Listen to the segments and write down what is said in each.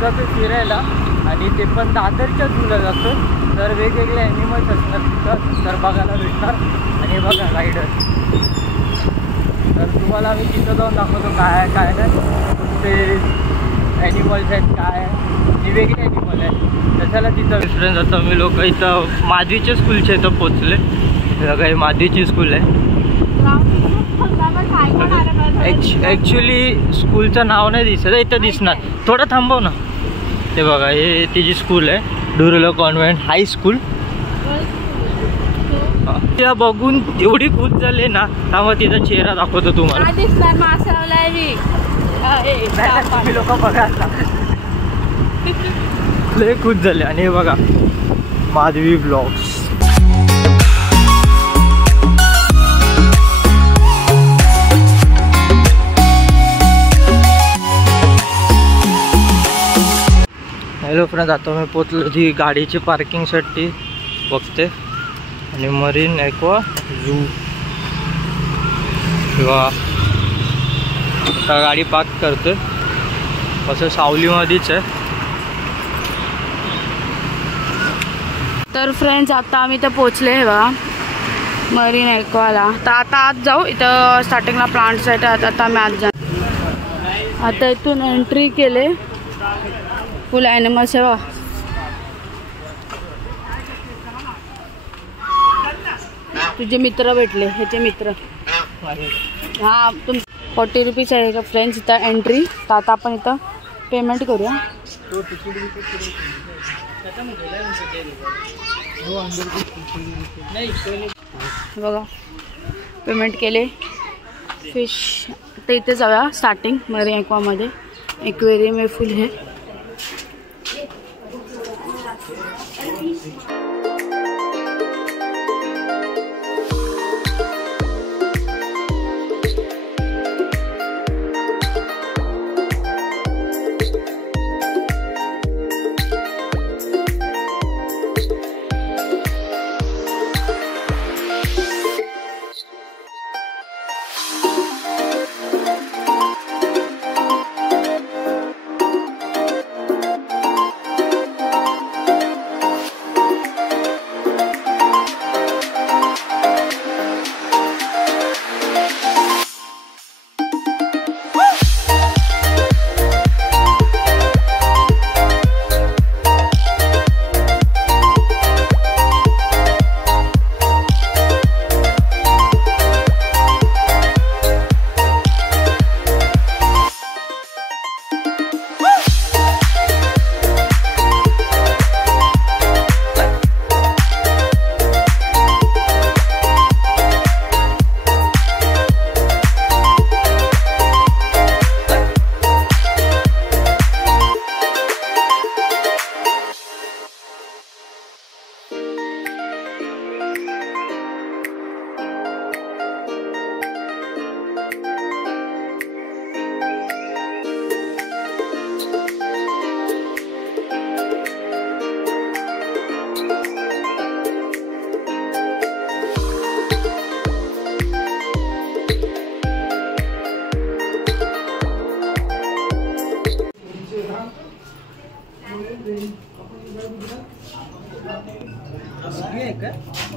जातो फिरायला आणि ते पण दादरच्या झूला जातो. तर वेगवेगळे ॲनिमल्स असणार तिथं तर बघायला भेटणार. आणि बघा रायडर, तर तुम्हाला आम्ही तिथं जाऊन दाखवतो काय आहे काय नाही, कोणते ॲनिमल्स आहेत काय आहे, वेगळे ॲनिमल आहे त्याच्याला तिथं विसरून जातो आम्ही लोक. इथं माधवीच्या स्कूलच्या इथं पोचले. बघा ही माधवीची स्कूल आहे. ॲक्च्युली स्कूलचं नाव नाही दिसत, इथं दिसणार, थोडं थांबव ना. ते बघा हे तिची स्कूल आहे, डुरलो कॉन्व्हेंट हाय स्कूल. त्या बघून एवढी खुश झाले ना, त्यामुळे तिचा चेहरा दाखवतो तुम्हाला. तुम्ही लोक बघा लय खुश झाले. आणि हे बघा माधवी ब्लॉग्स. हॅलो फ्रेंड्स, आता मी पोचलो जी गाडीची पार्किंगसाठी बघते. आणि मरीन ॲक्वा झू किंवा आता गाडी पार्क करते. असं सावलीमध्येच आहे. तर फ्रेंड्स आता आम्ही इथं पोचले आहे बघा मरीन ॲक्वाला. तर आता आत जाऊ. इथं स्टार्टिंगला प्लांट्स आहेत. आता आम्ही आत जा. आता इथून एंट्री केले. फुल ॲनिमल्स आहे बघा. तुझे मित्र भेटले, ह्याचे मित्र. हां तुम 40 रुपीज आहे का फ्रेंड्स इथं एंट्री. तर आता आपण इथं पेमेंट करूया. बघा पेमेंट केले. फिश तर इथे जाऊया स्टार्टिंग मरीन ॲक्वामध्ये. एक्वेरियम आहे फुल है.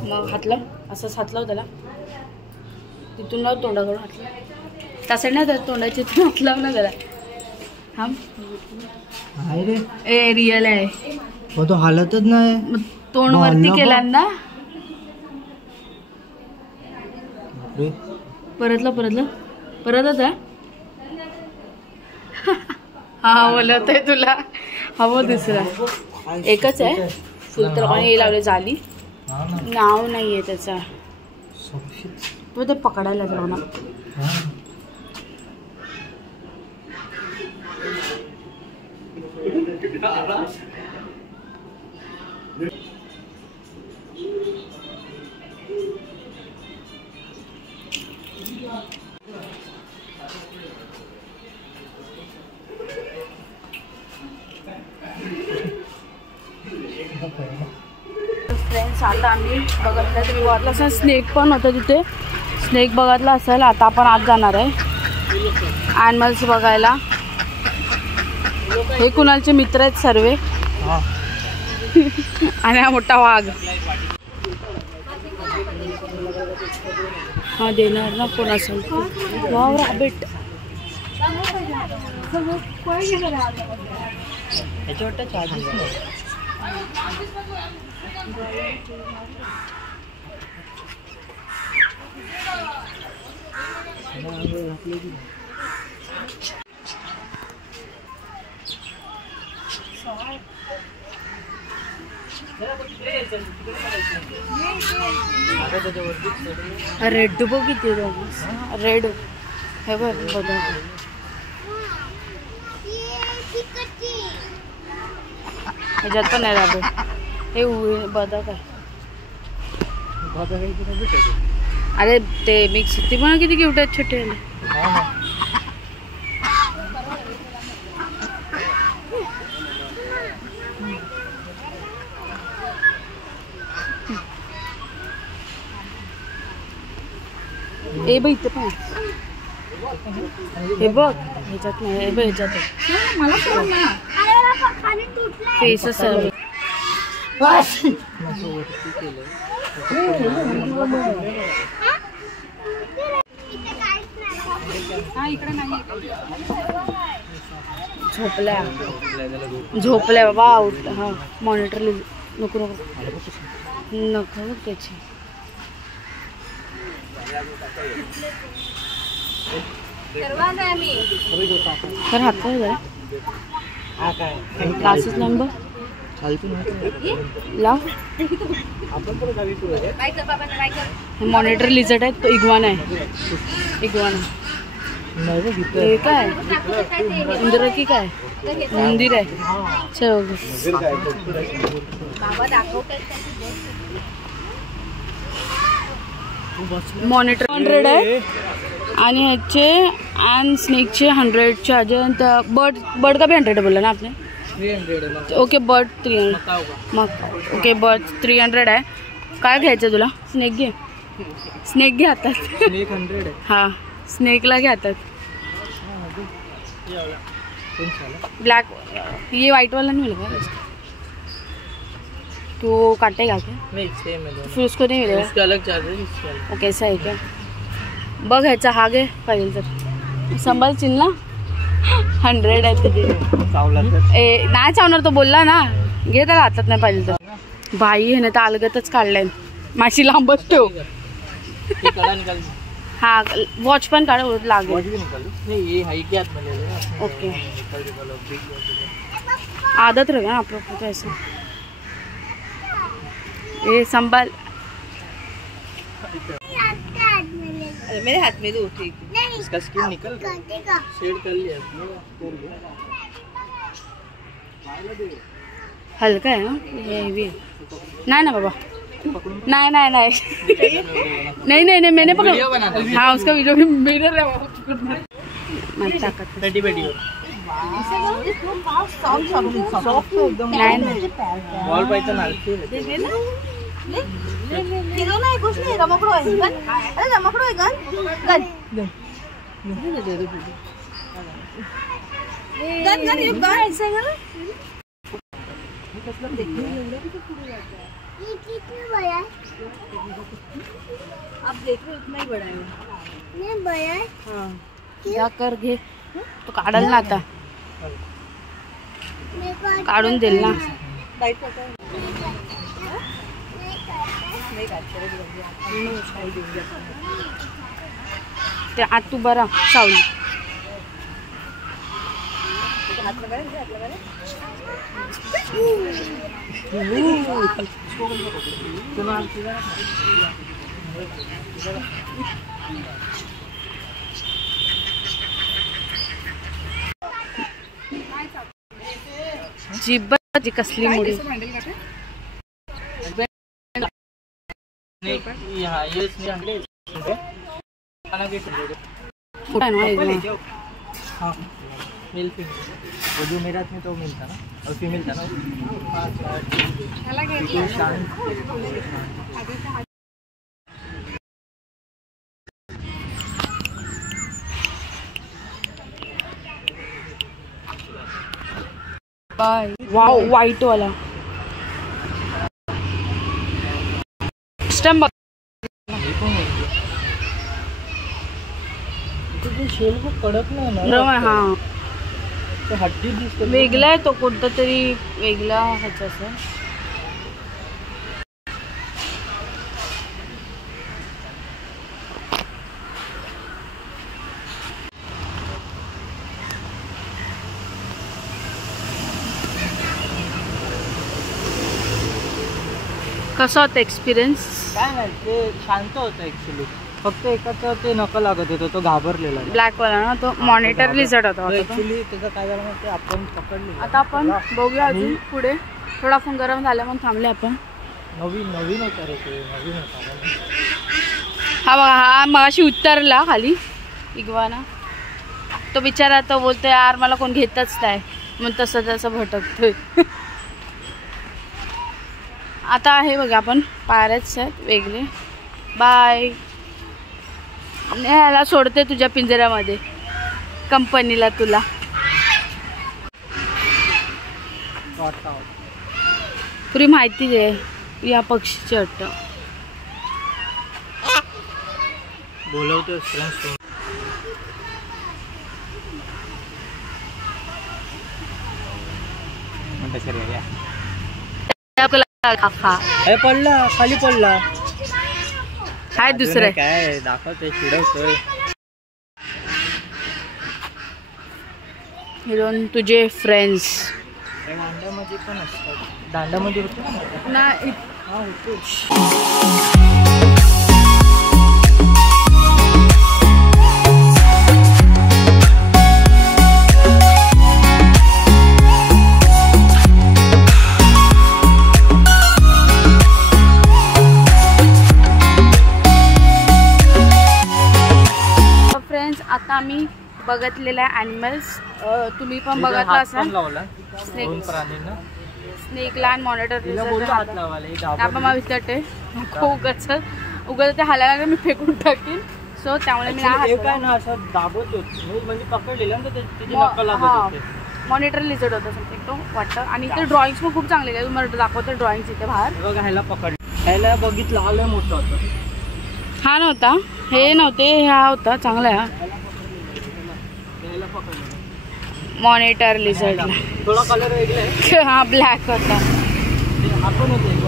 मग हातला असंच हातलाव त्याला. तिथून लाव तोंडाकडून हातला. त्या साईड नाही तर तोंडाची इथून हातलाव ना त्याला. हा ए रिअल आहे. तो हालतच नाही. मग तोंड वरती केला ना. परत होता. हा बोलवतोय तुला. हवं दुसरा एकच आहे. फुल तर पण हे लावले जाली. नाव नाहीये त्याचा. तो ते पकडायला जाऊ ना. फ्रेंड्स आता आम्ही बघितलं तुम्ही बघितलं असं स्नेक पण होतं तिथे. स्नेक बघितला असेल. आता आपण आत जाणार आहे ॲनिमल्स बघायला. हे कुणालचे मित्र आहेत सर्व. आणि हा मोठा वाघ. हा देणार ना कोण असेल. Wow rabbit. रेड बघ किती रेड. हे बघ बघा ह्याच्यात पण आहे राबे. हे बदक आहे. अरे ते मिक्स ती पण किती क्यूट आहेत छोटे. हे बघ इथे पण हे बघ ह्याच्यात नाही. हे बघ ह्याच्यात फेसच आहे. झोपल्या बाबा. आउट. हा मॉनिटर नको नको नको बघ त्याची. तर हात क्लासेस नंबर लाव. मॉनिटर लिझर्ड आहे तो. इग्वाना आहे. इग्वाना हे काय इंद्र की काय मंदिर आहे. मॉनिटर 100 आहे आणि ह्याचे अँड स्नेकचे 100 चार्जर. बर्ड का भी 100 बोला ना आपने. 300. Okay bird 300. मग ओके बर्ड 300 आहे. काय घ्यायचं तुला. स्नेक घे. स्नेक घे हातात. स्नेक 100 आहे. हां स्नेकला घे हातात. ब्लॅक ये वाइट वाला नहीं मिलेगा. तो काटेगा क्या. नहीं सेम है. फिर उसको नहीं मिलेगा. इसका अलग चार्ज है. ओके ऐसा है क्या. बघ ह्याचा हा घे पाहिजे तर. संभाळशील ना. 100 आहे तुझे. ए नाही चावणार तो बोलला ना. घे त्याला हातात नाही पाहिजे तर. बाई हे ना तर अलगतच काढलाय. माशी लांबच ठेव. हा वॉच पण काढ लागेल. ओके आदत रहेगा आप लोग को ऐसे. ये संभाल. मेरे हाथ में दो. ठीक है. इसका स्किन निकल रहा है. शेड कर लिया. हल्का है ना. ये भी नहीं ना बाबा. नहीं नहीं नहीं नहीं नहीं नहीं मैंने पकड़ा. हाँ उसका वीडियो भी मिरर है. मत ताकत बैठी बैठी बॉल पाहिजे ना. किलो नाही कुछ नहीं. रमकड़ो है गन. अरे रमकड़ो है गन. गन गन गन ये गन ऐसे है ना. ये कितना बड़ा है. आप देख रहे हो इतना ही बड़ा है. नहीं बड़ा है. हाँ जाकर घे तो काढल ना आता. काढून देईल ना. ते आत तू बरा सावली. जिब्बाची कसली मुडी. वो जो मेरा में तो मिलता ना और फीमेल था ना. वाव व्हाईट वाला स्टॅम्प शेल खूप कडक नाही ना. हा हड्डी दिसते वेगळा आहे तो कोणता तरी वेगळा ह्याचा कसा होता एक्सपिरियन्स? काय नाही ते शांत होतं ऍक्च्युली. फक्त एकाचं ते नका लागत होतं, तो घाबरलेला ब्लॅक वाला ना तो मॉनिटर लिझर्ड होता. ऍक्च्युली त्याचं काय झालं माहिती आपण पकडले. आता आपण बघूया अजून पुढे. थोडा फोन गरम झाला म्हणून थांबले आपण. नवीन होता रे ते, नवीन होता. हा बघा हा मगाशी उतरला खाली इग्वाना. तो बिचारा तो बोलतोय यार मला कोण घेतच नाही मग तसं भटकतोय. आता आहे बघा आपण पायऱ्याच आहेत वेगळे. बाय. ह्याला सोडते तुझ्या पिंजऱ्यामध्ये कंपनीला तुला. पुरी माहिती दे या पक्षीची वाटतं. बोलवतो पडला खाली पडला. काय दुसरं काय दाखवते चिडवतोय. हिरोन तुझे फ्रेंड्स दांड्यामध्ये पण असतात. दांड्यामध्ये होते ना. हा होते. आता आम्ही बघितलेल्या ॲनिमल्स तुम्ही पण बघितला असाल. स्नेकला आणि मॉनिटर आपण मला विचारते उगच ते हालायला लागलं मी फेकून टाकीन. सो त्यामुळे मी मॉनिटर लिझर्ड होतं समथिंग तो वाटतं. आणि इथे ड्रॉइंग्स पण खूप चांगले आहे. तुम्हाला दाखवते ड्रॉइंग्स इथे बाहेर. बघा ह्याला पकडलं, ह्याला बघितलं आलं मोठं होतं. हा नव्हता हे नव्हते हा होता चांगला आहे. मॉनिटर लिझर्डला थोडा कलर वेगळा आहे. हा ब्लॅक होता.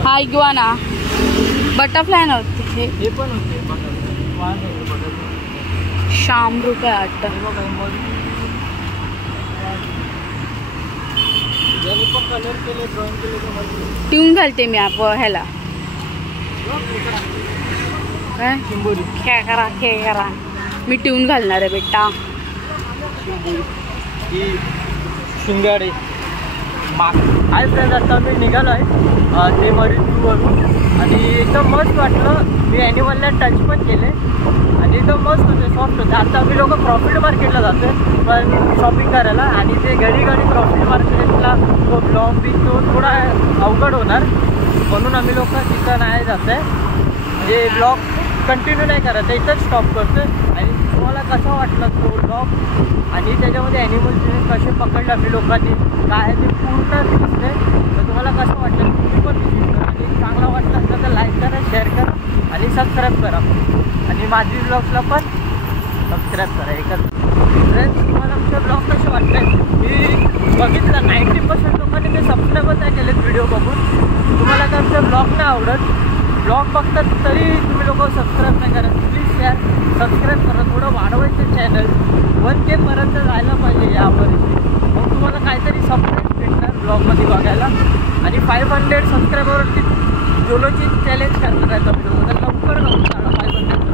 हा इग्वाना. बटरफ्लाय नव्हते हे पण होते. शामरुक आहे वाटतं. ट्यून घालते मी ह्याला काय खेळा मी ट्यून घालणार आहे बेटा. शिंगाडे हाय फ्रेंड. आता मी निघालो आहे ते मरीन टूवरून आणि एकदम मस्त वाटलं. मी ॲनिमलला टच पण केले आणि एकदम मस्त होते, सॉफ्ट होते. आता आम्ही लोक प्रॉफिट मार्केटला जातो पण शॉपिंग करायला. आणि ते घडी प्रॉफिट मार्केटला तो ब्लॉग बी तो थोडा अवघड होणार म्हणून आम्ही लोक तिथं नाही जात आहे. म्हणजे ब्लॉग कंटिन्यू नाही करायचं, इथंच स्टॉप करतो. आणि तुम्हाला कसा वाटला तो ब्लॉग आणि त्याच्यामध्ये ॲनिमल्स कसे पकडले आम्ही लोकांनी काय ते पूर्ण दिसते. तर तुम्हाला कसं वाटलं तुम्ही पण विजिट करा. आणि चांगला वाटलं असतं तर लाईक करा, शेअर करा आणि सबस्क्राईब करा. आणि माझी ब्लॉग्सला पण सबस्क्राईब करा. एकच फ्रेंड्स तुम्हाला आमचे ब्लॉग कसे वाटले मी बघितलं 90% लोकांनी ते सबस्क्राईबच नाही केलेत व्हिडिओ बघून. तुम्हाला तर आमचे ब्लॉग नाही आवडत, ब्लॉग बघतात तरी तुम्ही लोक सबस्क्राईब नाही करा. प्लीज यार सबस्क्राईब करा. थोडं वाढवायचं चॅनल 1K पर्यंत जायला पाहिजे यावर्षी. मग तुम्हाला काहीतरी सरप्राईज भेटणार ब्लॉगमध्ये बघायला. आणि 500 सबस्क्रायबरवरती जोलोची चॅलेंज करणार आहे तुम्ही लोक. तर लवकर 500